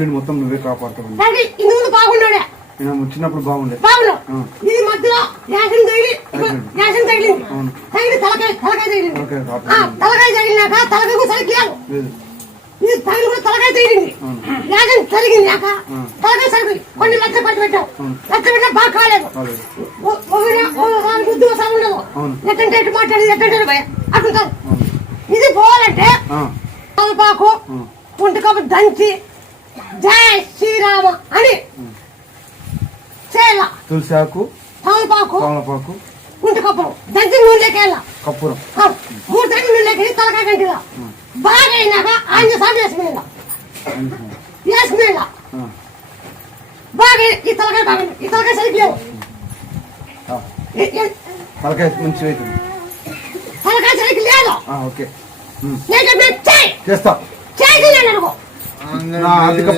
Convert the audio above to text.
నేను మొత్తం నువ్వే కాపాడుతావు. ఇందు బాగున్నాడే చిన్నప్పుడు బాగుండే ఇది మధ్యలో యాసం తగిలి తలకాయ తగిలినాక తలకాయకు సరిగ్గాను ఇది తగిలి కూడా తలకాయ తగిలింది యాసం తరిగింది తలకాయ సరిపోయి కొన్ని లక్ష పట్టి పెట్టావు లక్ష పెట్టా బాగా కాలేదు బుద్ధి వసా ఉండదు ఎట్టంటే ఎట్టు మాట్లాడి ఎట్టంటే అట్లుంటారు. ఇది పోవాలంటే తలపాకు పుంటికప్పు దంచి జై శ్రీరామ అని చేయాల. తులసాకు తమలపాకు పుంటికప్పు దంచి నూనెకేయాల కప్పురం 3 గంటల నూనెకి తలకాయ గంటల బాగా అయినాక 5 సార్లు వేసుకునేలా బాగా ఈ తలకాయ బాగుంది. ఈ తలకాయ సరిగ్లేవు తలకాయ మంచి అవుతుంది. తలకాయ సరిగ్గా లేదు. ఓకే చేస్తా నా ఆర్థిక